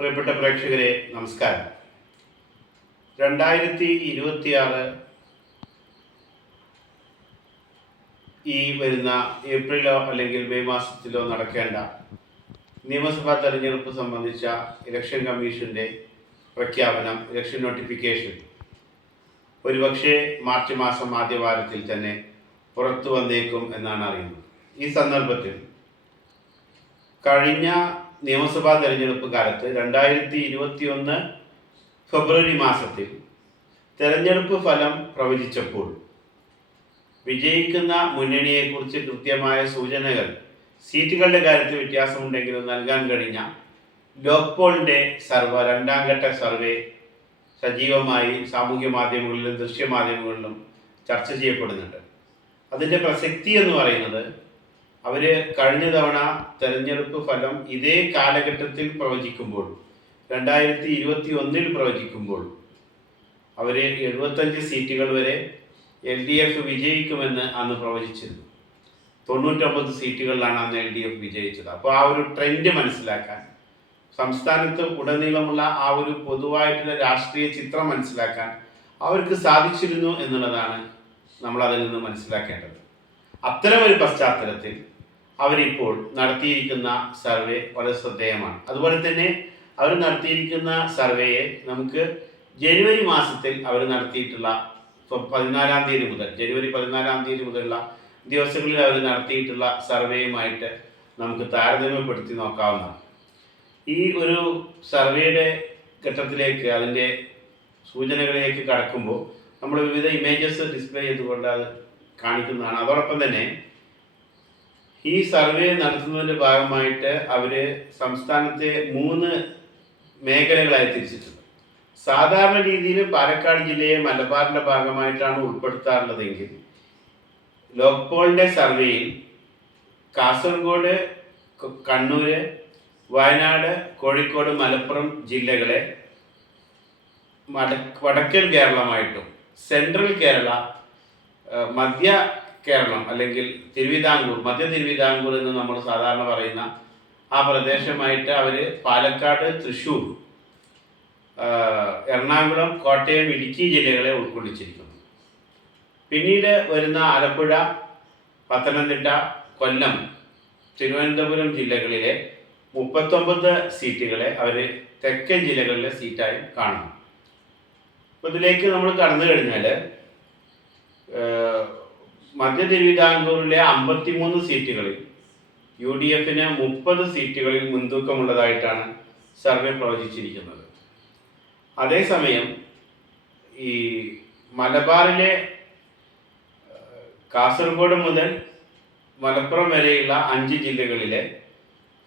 പ്രിയപ്പെട്ട പ്രേക്ഷകരെ നമസ്കാരം. 2026 ഈ വരുന്ന ഏപ്രിലോ അല്ലെങ്കിൽ മെയ് മാസത്തിലോ നടക്കേണ്ട നിയമസഭാ തെരഞ്ഞെടുപ്പ് സംബന്ധിച്ച ഇലക്ഷൻ കമ്മീഷൻ്റെ പ്രഖ്യാപനം, ഇലക്ഷൻ നോട്ടിഫിക്കേഷൻ ഒരുപക്ഷെ മാർച്ച് മാസം ആദ്യവാരത്തിൽ തന്നെ പുറത്തു വന്നേക്കും എന്നാണ് അറിയുന്നത്. ഈ സന്ദർഭത്തിൽ കഴിഞ്ഞ നിയമസഭാ തെരഞ്ഞെടുപ്പ് കാലത്ത് 2021 ഫെബ്രുവരി മാസത്തിൽ തെരഞ്ഞെടുപ്പ് ഫലം പ്രവചിച്ചപ്പോൾ വിജയിക്കുന്ന മുന്നണിയെക്കുറിച്ച് കൃത്യമായ സൂചനകൾ സീറ്റുകളുടെ കാര്യത്തിൽ വ്യത്യാസമുണ്ടെങ്കിലും നൽകാൻ കഴിഞ്ഞ ലോക് പോളിൻ്റെ രണ്ടാം ഘട്ട സർവേ സജീവമായി സാമൂഹ്യ മാധ്യമങ്ങളിലും ദൃശ്യമാധ്യമങ്ങളിലും ചർച്ച ചെയ്യപ്പെടുന്നുണ്ട്. അതിൻ്റെ പ്രസക്തി എന്ന് പറയുന്നത്, അവർ കഴിഞ്ഞ തവണ തെരഞ്ഞെടുപ്പ് ഫലം ഇതേ കാലഘട്ടത്തിൽ പ്രവചിക്കുമ്പോൾ, 2021 പ്രവചിക്കുമ്പോൾ അവർ 75 സീറ്റുകൾ വരെ LDF വിജയിക്കുമെന്ന് അന്ന് പ്രവചിച്ചിരുന്നു. 99 സീറ്റുകളിലാണ് അന്ന് LDF വിജയിച്ചത്. അപ്പോൾ ആ ഒരു ട്രെൻഡ് മനസ്സിലാക്കാൻ, സംസ്ഥാനത്ത് ഉടനീളമുള്ള ആ ഒരു പൊതുവായിട്ടുള്ള രാഷ്ട്രീയ ചിത്രം മനസ്സിലാക്കാൻ അവർക്ക് സാധിച്ചിരുന്നു എന്നുള്ളതാണ് നമ്മൾ അതിൽ നിന്ന് മനസ്സിലാക്കേണ്ടത്. അത്തരമൊരു പശ്ചാത്തലത്തിൽ അവരിപ്പോൾ നടത്തിയിരിക്കുന്ന സർവേ വളരെ ശ്രദ്ധേയമാണ്. അതുപോലെ തന്നെ അവർ നടത്തിയിരിക്കുന്ന സർവേയെ നമുക്ക് ജനുവരി മാസത്തിൽ അവർ നടത്തിയിട്ടുള്ള 14-ാം തീയതി മുതൽ, ജനുവരി 14-ാം തീയതി മുതലുള്ള ദിവസങ്ങളിൽ അവർ നടത്തിയിട്ടുള്ള സർവേയുമായിട്ട് നമുക്ക് താരതമ്യപ്പെടുത്തി നോക്കാവുന്നതാണ്. ഈ ഒരു സർവേയുടെ ഘട്ടത്തിലേക്ക്, അതിൻ്റെ സൂചനകളിലേക്ക് കടക്കുമ്പോൾ നമ്മൾ വിവിധ ഇമേജസ് ഡിസ്പ്ലേ ചെയ്തുകൊണ്ട് അത് കാണിക്കുന്നതാണ്. അതോടൊപ്പം തന്നെ ഈ സർവേ നടത്തുന്നതിൻ്റെ ഭാഗമായിട്ട് അവർ സംസ്ഥാനത്തെ 3 മേഖലകളായി തിരിച്ചിട്ടുണ്ട്. സാധാരണ രീതിയിൽ പാലക്കാട് ജില്ലയെ മലബാറിൻ്റെ ഭാഗമായിട്ടാണ് ഉൾപ്പെടുത്താറുള്ളതെങ്കിൽ ലോക് പോളിൻ്റെ സർവേയിൽ കാസർഗോഡ്, കണ്ണൂർ, വയനാട്, കോഴിക്കോട്, മലപ്പുറം ജില്ലകളെ വടക്കൻ കേരളമായിട്ടും സെൻട്രൽ കേരള, മധ്യ കേരളം അല്ലെങ്കിൽ തിരുവിതാംകൂർ, മധ്യ തിരുവിതാംകൂർ എന്ന് നമ്മൾ സാധാരണ പറയുന്ന ആ പ്രദേശമായിട്ട് അവർ പാലക്കാട്, തൃശ്ശൂർ, എറണാകുളം, കോട്ടയം, ഇടുക്കി ജില്ലകളെ ഉൾക്കൊള്ളിച്ചിരിക്കുന്നു. പിന്നീട് വരുന്ന ആലപ്പുഴ, പത്തനംതിട്ട, കൊല്ലം, തിരുവനന്തപുരം ജില്ലകളിലെ 39 സീറ്റുകളെ അവർ തെക്കൻ ജില്ലകളിലെ സീറ്റായി കാണുന്നു. അപ്പോൾ ഇതിലേക്ക് നമ്മൾ കടന്നു കഴിഞ്ഞാൽ മധ്യ തിരുവിതാംകൂറിലെ 53 സീറ്റുകളിൽ UDFന് 30 സീറ്റുകളിൽ മുൻതൂക്കമുള്ളതായിട്ടാണ് സർവേ പ്രവചിച്ചിരിക്കുന്നത്. അതേസമയം ഈ മലബാറിലെ കാസർഗോഡ് മുതൽ മലപ്പുറം വരെയുള്ള 5 ജില്ലകളിലെ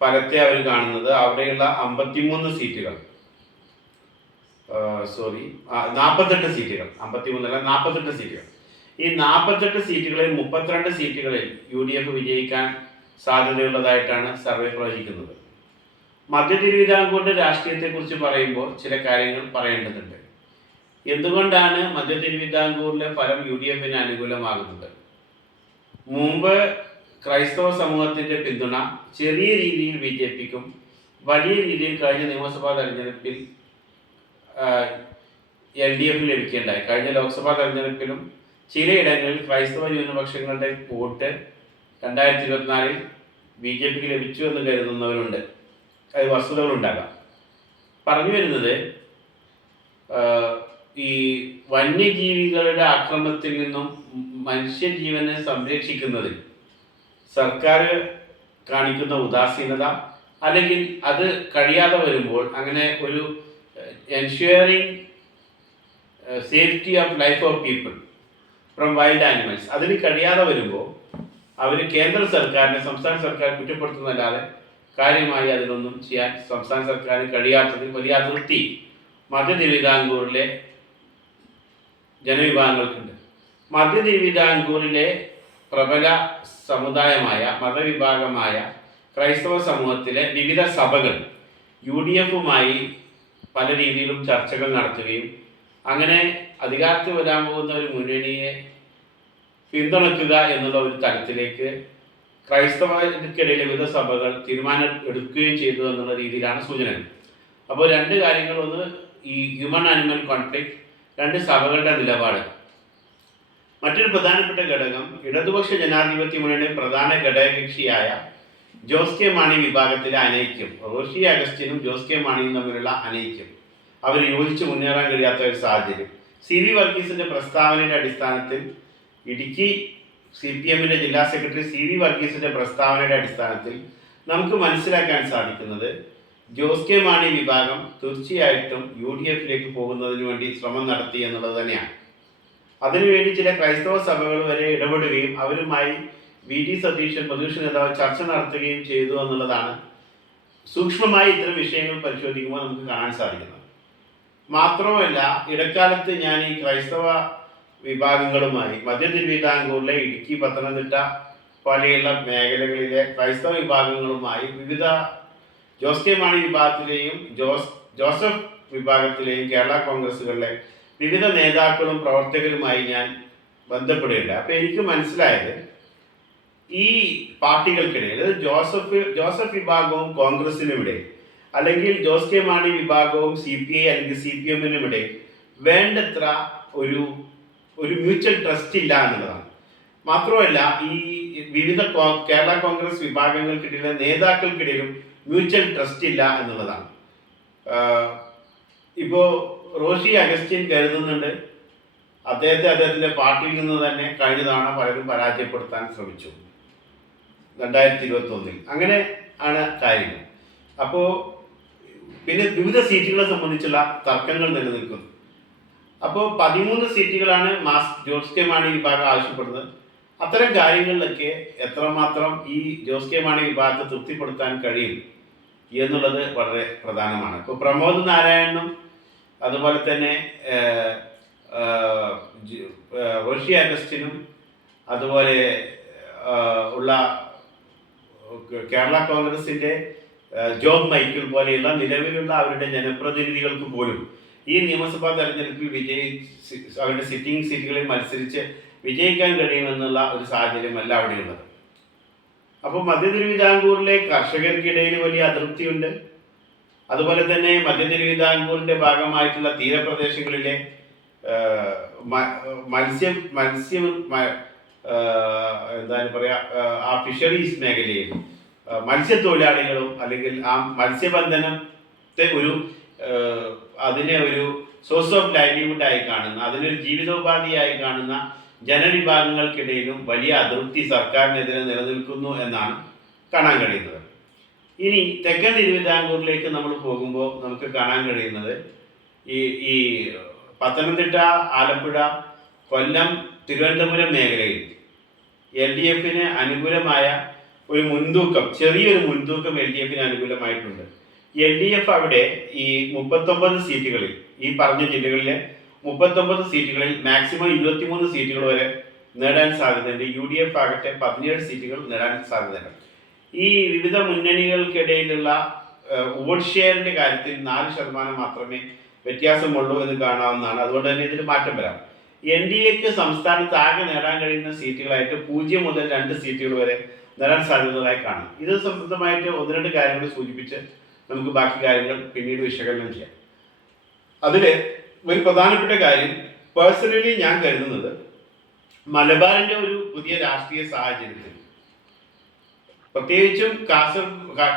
ഫലത്തെ അവർ കാണുന്നത്, അവിടെയുള്ള 53 സീറ്റുകൾ, 48 സീറ്റുകൾ, 53 അല്ല 48 സീറ്റുകൾ. ഈ 48 സീറ്റുകളിൽ 32 സീറ്റുകളിൽ UDF വിജയിക്കാൻ സാധ്യതയുള്ളതായിട്ടാണ് സർവേ പ്രവചിക്കുന്നത്. മധ്യ തിരുവിതാംകൂറിൻ്റെ രാഷ്ട്രീയത്തെക്കുറിച്ച് പറയുമ്പോൾ ചില കാര്യങ്ങൾ പറയേണ്ടതുണ്ട്. എന്തുകൊണ്ടാണ് മധ്യ തിരുവിതാംകൂറിലെ ഫലം UDFന് അനുകൂലമാകുന്നത്? മുമ്പ് ക്രൈസ്തവ സമൂഹത്തിൻ്റെ പിന്തുണ ചെറിയ രീതിയിൽ BJPക്കും വലിയ രീതിയിൽ കഴിഞ്ഞ നിയമസഭാ തെരഞ്ഞെടുപ്പിൽ LDF ലഭിക്കേണ്ടായി. കഴിഞ്ഞ ലോക്സഭാ തെരഞ്ഞെടുപ്പിലും ചിലയിടങ്ങളിൽ ക്രൈസ്തവ ന്യൂനപക്ഷങ്ങളുടെ വോട്ട് 2024 BJPക്ക് ലഭിച്ചു എന്ന് കരുതുന്നവരുണ്ട്. അത് വസ്തുതകളുണ്ടാകാം. പറഞ്ഞു വരുന്നത്, ഈ വന്യജീവികളുടെ ആക്രമണത്തിൽ നിന്നും മനുഷ്യജീവനെ സംരക്ഷിക്കുന്നതിൽ സർക്കാർ കാണിക്കുന്ന ഉദാസീനത, അല്ലെങ്കിൽ അത് കഴിയാതെ വരുമ്പോൾ അങ്ങനെ ഒരു ensuring safety of life of people from wild animals, അതിന് കഴിയാതെ വരുമ്പോൾ അവർ കേന്ദ്ര സർക്കാരിനെ, സംസ്ഥാന സർക്കാർ കുറ്റപ്പെടുത്തുന്നതല്ലാതെ കാര്യമായി അതിനൊന്നും ചെയ്യാൻ സംസ്ഥാന സർക്കാരിന് കഴിയാത്തതിൽ വലിയ അതൃപ്തി മധ്യ തിരുവിതാംകൂറിലെ ജനവിഭാഗങ്ങൾക്കുണ്ട്. മധ്യ തിരുവിതാംകൂറിലെ പ്രബല സമുദായമായ, മതവിഭാഗമായ ക്രൈസ്തവ സമൂഹത്തിലെ വിവിധ സഭകൾ UDFുമായി പല രീതിയിലും ചർച്ചകൾ നടത്തുകയും അങ്ങനെ അധികാരത്തിൽ വരാൻ പോകുന്ന ഒരു മുന്നണിയെ പിന്തുണയ്ക്കുക എന്നുള്ള ഒരു തലത്തിലേക്ക് ക്രൈസ്തവർക്കിടയിലെ വിവിധ സഭകൾ തീരുമാനം എടുക്കുകയും ചെയ്തു എന്നുള്ള രീതിയിലാണ് സൂചനകൾ. അപ്പോൾ രണ്ട് കാര്യങ്ങൾ, ഒന്ന് ഈ ഹ്യൂമൻ ആനിമൽ കോൺഫ്ലിക്റ്റ്, രണ്ട് സഭകളുടെ നിലപാട്. മറ്റൊരു പ്രധാനപ്പെട്ട ഘടകം ഇടതുപക്ഷ ജനാധിപത്യ മുന്നണിയുടെ പ്രധാന ഘടകകക്ഷിയായ ജോസ് കെ മാണി വിഭാഗത്തിലെ അനൈക്യം. റോഷി അഗസ്റ്റിനും ജോസ് കെ മാണിയും തമ്മിലുള്ള അനൈക്യം, അവർ യോജിച്ച് മുന്നേറാൻ കഴിയാത്ത ഒരു സാഹചര്യം. സി വി വർഗീസിന്റെ പ്രസ്താവനയുടെ അടിസ്ഥാനത്തിൽ ഇടുക്കി CPM ജില്ലാ സെക്രട്ടറി സി വി വർഗീസിന്റെ പ്രസ്താവനയുടെ അടിസ്ഥാനത്തിൽ നമുക്ക് മനസ്സിലാക്കാൻ സാധിക്കുന്നത് ജോസ് കെ മാണി വിഭാഗം തീർച്ചയായിട്ടും UDF പോകുന്നതിന് വേണ്ടി ശ്രമം നടത്തി എന്നുള്ളത് തന്നെയാണ്. അതിനുവേണ്ടി ചില ക്രൈസ്തവ സഭകൾ വരെ ഇടപെടുകയും അവരുമായി VD സതീശൻ പ്രതിപക്ഷ നേതാവ് ചർച്ച നടത്തുകയും ചെയ്തു എന്നുള്ളതാണ് സൂക്ഷ്മമായി ഇത്തരം വിഷയങ്ങൾ പരിശോധിക്കുമ്പോൾ നമുക്ക് കാണാൻ സാധിക്കുന്നത്. മാത്രമല്ല, ഇടക്കാലത്ത് ഞാൻ ഈ ക്രൈസ്തവ വിഭാഗങ്ങളുമായി മധ്യ തിരുവിതാംകൂറിലെ ഇടുക്കി, പത്തനംതിട്ട പോലെയുള്ള മേഖലകളിലെ ക്രൈസ്തവ വിഭാഗങ്ങളുമായി വിവിധ ജോസ് കെ മാണി വിഭാഗത്തിലെയും ജോസഫ് വിഭാഗത്തിലെയും കേരള കോൺഗ്രസുകളിലെ വിവിധ നേതാക്കളും പ്രവർത്തകരുമായി ഞാൻ ബന്ധപ്പെടുകയുണ്ട്. അപ്പോൾ എനിക്ക് മനസ്സിലായത്, ഈ പാർട്ടികൾക്കിടയിൽ ജോസഫ് വിഭാഗവും കോൺഗ്രസിനുമിടെ, അല്ലെങ്കിൽ ജോസ് കെ മാണി വിഭാഗവും CPI അല്ലെങ്കിൽ CPM വേണ്ടത്ര ഒരു മ്യൂച്വൽ ട്രസ്റ്റ് ഇല്ല എന്നുള്ളതാണ്. മാത്രമല്ല, ഈ വിവിധ കേരള കോൺഗ്രസ് വിഭാഗങ്ങൾക്കിടയിലെ നേതാക്കൾക്കിടയിലും മ്യൂച്വൽ ട്രസ്റ്റ് ഇല്ല എന്നുള്ളതാണ്. ഇപ്പോൾ റോഷി അഗസ്റ്റിൻ കരുതുന്നുണ്ട് അദ്ദേഹത്തിന്റെ പാർട്ടിയിൽ നിന്ന് തന്നെ കഴിഞ്ഞ തവണ പലരും പരാജയപ്പെടുത്താൻ ശ്രമിച്ചു 2021. അങ്ങനെ ആണ് കാര്യങ്ങൾ. അപ്പോൾ പിന്നെ വിവിധ സീറ്റുകളെ സംബന്ധിച്ചുള്ള തർക്കങ്ങൾ നിലനിൽക്കുന്നു. അപ്പോൾ 13 സീറ്റുകളാണ് ജോസ് കെ മാണി വിഭാഗം ആവശ്യപ്പെടുന്നത്. അത്തരം കാര്യങ്ങളിലൊക്കെ എത്രമാത്രം ഈ ജോസ് കെ മാണി വിഭാഗത്തെ തൃപ്തിപ്പെടുത്താൻ കഴിയും എന്നുള്ളത് വളരെ പ്രധാനമാണ്. ഇപ്പോൾ പ്രമോദ് നാരായണനും അതുപോലെ തന്നെ റോഷി അഗസ്റ്റിനും അതുപോലെ ഉള്ള കേരള കോൺഗ്രസിൻ്റെ ജോബ് മൈക്കിൾ പോലെയുള്ള നിലവിലുള്ള അവരുടെ ജനപ്രതിനിധികൾക്ക് പോലും ഈ നിയമസഭാ തെരഞ്ഞെടുപ്പിൽ അവരുടെ സിറ്റിംഗ് സീറ്റുകളിൽ മത്സരിച്ച് വിജയിക്കാൻ കഴിയുമെന്നുള്ള ഒരു സാഹചര്യമല്ല അവിടെയുള്ളത്. അപ്പോൾ മധ്യ തിരുവിതാംകൂറിലെ കർഷകർക്കിടയിൽ വലിയ അതൃപ്തിയുണ്ട്. അതുപോലെ തന്നെ മധ്യ തിരുവിതാംകൂറിൻ്റെ ഭാഗമായിട്ടുള്ള തീരപ്രദേശങ്ങളിലെ എന്താണ് പറയുക, ആ ഫിഷറീസ് മേഖലയിൽ മത്സ്യത്തൊഴിലാളികളും അല്ലെങ്കിൽ ആ മത്സ്യബന്ധനത്തെ അതിനെ ഒരു സോഴ്സ് ഓഫ് ലൈവ്ലിഹുഡായി കാണുന്ന, അതിനൊരു ജീവിതോപാധിയായി കാണുന്ന ജനവിഭാഗങ്ങൾക്കിടയിലും വലിയ അതൃപ്തി സർക്കാരിനെതിരെ നിലനിൽക്കുന്നു എന്നാണ് കാണാൻ കഴിയുന്നത്. ഇനി തെക്കൻ തിരുവിതാംകൂറിലേക്ക് നമ്മൾ പോകുമ്പോൾ നമുക്ക് കാണാൻ കഴിയുന്നത് ഈ പത്തനംതിട്ട, ആലപ്പുഴ, കൊല്ലം, തിരുവനന്തപുരം മേഖലയിൽ LDF അനുകൂലമായ ഒരു മുൻതൂക്കം, ചെറിയൊരു മുൻതൂക്കം LDF അനുകൂലമായിട്ടുണ്ട്. LDF അവിടെ ഈ 39 സീറ്റുകളിൽ, ഈ പറഞ്ഞ ജില്ലകളിലെ 39 സീറ്റുകളിൽ മാക്സിമം 23 സീറ്റുകൾ വരെ നേടാൻ സാധ്യതയുണ്ട്. UDF ആകട്ടെ 17 സീറ്റുകൾ നേടാൻ സാധ്യതയുണ്ട്. ഈ വിവിധ മുന്നണികൾക്കിടയിലുള്ള വോട്ട് ഷെയറിൻ്റെ കാര്യത്തിൽ 4% മാത്രമേ വ്യത്യാസമുള്ളൂ എന്ന് കാണാവുന്നതാണ്. അതുകൊണ്ട് തന്നെ ഇതിന് മാറ്റം വരാം. NDAക്ക് സംസ്ഥാനത്ത് ആകെ നേടാൻ കഴിയുന്ന സീറ്റുകളായിട്ട് 0 മുതൽ 2 സീറ്റുകൾ വരെ നേടാൻ സാധ്യതകളായി കാണും. ഇത് സംബന്ധമായിട്ട് 1-2 കാര്യങ്ങൾ സൂചിപ്പിച്ച് നമുക്ക് ബാക്കി കാര്യങ്ങൾ പിന്നീട് വിശകലനം ചെയ്യാം. അതിൽ ഒരു പ്രധാനപ്പെട്ട കാര്യം, പേഴ്സണലി ഞാൻ കരുതുന്നത്, മലബാറിൻ്റെ ഒരു പുതിയ രാഷ്ട്രീയ സാഹചര്യത്തിൽ, പ്രത്യേകിച്ചും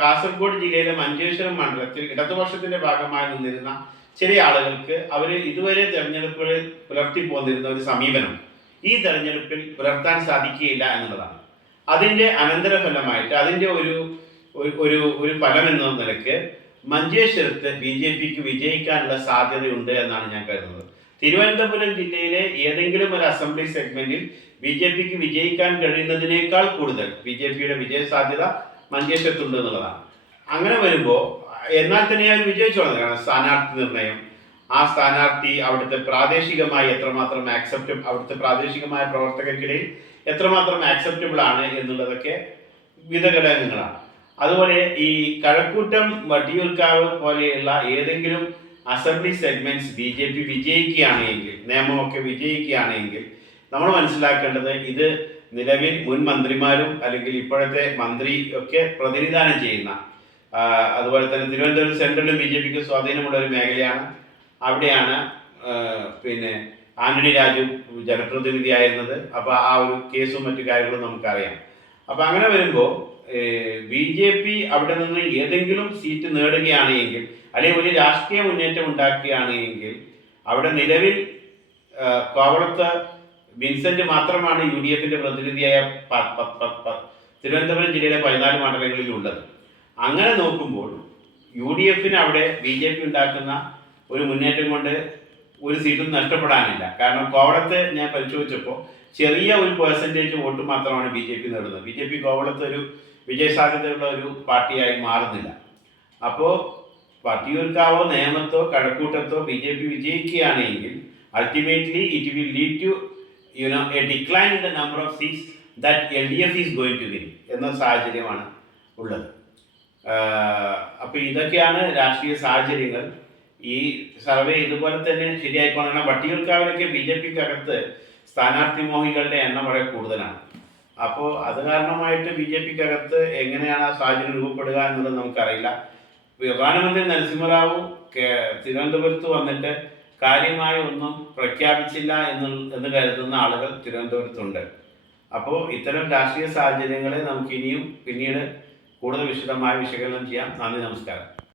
കാസർഗോഡ് ജില്ലയിലെ മഞ്ചേശ്വരം മണ്ഡലത്തിൽ ഇടതുപക്ഷത്തിന്റെ ഭാഗമായി നിന്നിരുന്ന ചില ആളുകൾക്ക് അവർ ഇതുവരെ തെരഞ്ഞെടുപ്പുകളിൽ പുലർത്തി പോന്നിരുന്ന ഒരു സമീപനം ഈ തെരഞ്ഞെടുപ്പിൽ പുലർത്താൻ സാധിക്കുകയില്ല എന്നുള്ളതാണ്. അതിൻ്റെ അനന്തരഫലമായിട്ട്, അതിൻ്റെ ഒരു ഫലം എന്ന നിലയ്ക്ക് മഞ്ചേശ്വരത്ത് BJPക്ക് വിജയിക്കാനുള്ള സാധ്യതയുണ്ട് എന്നാണ് ഞാൻ കരുതുന്നത്. തിരുവനന്തപുരം ജില്ലയിലെ ഏതെങ്കിലും ഒരു അസംബ്ലി സെഗ്മെന്റിൽ BJPക്ക് വിജയിക്കാൻ കഴിയുന്നതിനേക്കാൾ കൂടുതൽ BJPയുടെ വിജയ സാധ്യത മഞ്ചേശ്വരത്തുണ്ട് എന്നുള്ളതാണ്. അങ്ങനെ വരുമ്പോൾ എന്നാൽ തന്നെ അവർ വിജയിച്ചോളാം. കാരണം സ്ഥാനാർത്ഥി നിർണയം, ആ സ്ഥാനാർത്ഥി അവിടുത്തെ പ്രാദേശികമായി എത്രമാത്രം അവിടുത്തെ പ്രാദേശികമായ പ്രവർത്തകർക്കിടയിൽ എത്രമാത്രം ആക്സെപ്റ്റബിൾ ആണ് എന്നുള്ളതൊക്കെ വിവിധ ഘടകങ്ങളാണ്. അതുപോലെ ഈ കഴക്കൂട്ടം, വട്ടിയൂർക്കാവ് പോലെയുള്ള ഏതെങ്കിലും അസംബ്ലി സെഗ്മെന്റ്സ് BJP വിജയിക്കുകയാണെങ്കിൽ, നിയമമൊക്കെ വിജയിക്കുകയാണെങ്കിൽ, നമ്മൾ മനസ്സിലാക്കേണ്ടത് ഇത് നിലവിൽ മുൻ മന്ത്രിമാരും അല്ലെങ്കിൽ ഇപ്പോഴത്തെ മന്ത്രി ഒക്കെ പ്രതിനിധാനം ചെയ്യുന്ന അതുപോലെ തന്നെ തിരുവനന്തപുരം സെൻട്രലും ബി ജെ പിക്ക് സ്വാധീനമുള്ള ഒരു മേഖലയാണ്. അവിടെയാണ് പിന്നെ ആന്റണി രാജു ജനപ്രതിനിധിയായിരുന്നത്. അപ്പോൾ ആ ഒരു കേസും മറ്റു കാര്യങ്ങളും നമുക്കറിയാം. അപ്പോൾ അങ്ങനെ വരുമ്പോൾ ബി ജെ പി അവിടെ നിന്ന് ഏതെങ്കിലും സീറ്റ് നേടുകയാണ് എങ്കിൽ, അല്ലെങ്കിൽ ഒരു രാഷ്ട്രീയ മുന്നേറ്റം ഉണ്ടാക്കുകയാണ് എങ്കിൽ, അവിടെ നിലവിൽ കോവളത്ത് വിൻസെന്റ് മാത്രമാണ് യു ഡി എഫിന്റെ പ്രതിനിധിയായ തിരുവനന്തപുരം ജില്ലയിലെ 14 മണ്ഡലങ്ങളിൽ ഉള്ളത്. അങ്ങനെ നോക്കുമ്പോൾ യു ഡി എഫിന് അവിടെ ബി ജെ പി ഉണ്ടാക്കുന്ന ഒരു മുന്നേറ്റം കൊണ്ട് ഒരു സീറ്റും നഷ്ടപ്പെടാനില്ല. കാരണം കോവളത്ത് ഞാൻ പരിശോധിച്ചപ്പോൾ ചെറിയ ഒരു പെർസെൻറ്റേജ് വോട്ട് മാത്രമാണ് ബി ജെ പി നേടുന്നത്. ബി ജെ പി കോവളത്ത് ഒരു വിജയസാധ്യതയുള്ള ഒരു പാർട്ടിയായി മാറുന്നില്ല. അപ്പോൾ വട്ടിയൂർക്കാവോ നേമത്തോ കഴക്കൂട്ടത്തോ ബി ജെ പി വിജയിക്കുകയാണെങ്കിൽ ultimately it will lead to a decline in the number of seats that LDF is going to win എന്ന സാഹചര്യമാണ് ഉള്ളത്. അപ്പോൾ ഇതൊക്കെയാണ് രാഷ്ട്രീയ സാഹചര്യങ്ങൾ. ഈ സർവേ ഇതുപോലെ തന്നെ ശരിയായിക്കൊണ്ടാണ്. വട്ടിയൂർക്കാവിലൊക്കെ ബി ജെ പിക്കകത്ത് സ്ഥാനാർത്ഥി മോഹികളുടെ എണ്ണം വളരെ കൂടുതലാണ്. അപ്പോൾ അത് കാരണമായിട്ട് ബി ജെ പിക്കകത്ത് എങ്ങനെയാണ് ആ സാഹചര്യം രൂപപ്പെടുക എന്നുള്ളത് നമുക്കറിയില്ല. പ്രധാനമന്ത്രി നരസിംഹറാവു തിരുവനന്തപുരത്ത് വന്നിട്ട് കാര്യമായി ഒന്നും പ്രഖ്യാപിച്ചില്ല എന്ന് കരുതുന്ന ആളുകൾ തിരുവനന്തപുരത്തുണ്ട്. അപ്പോൾ ഇത്തരം രാഷ്ട്രീയ സാഹചര്യങ്ങളെ നമുക്ക് ഇനിയും പിന്നീട് കൂടുതൽ വിശദമായി വിശകലനം ചെയ്യാം. നന്ദി, നമസ്കാരം.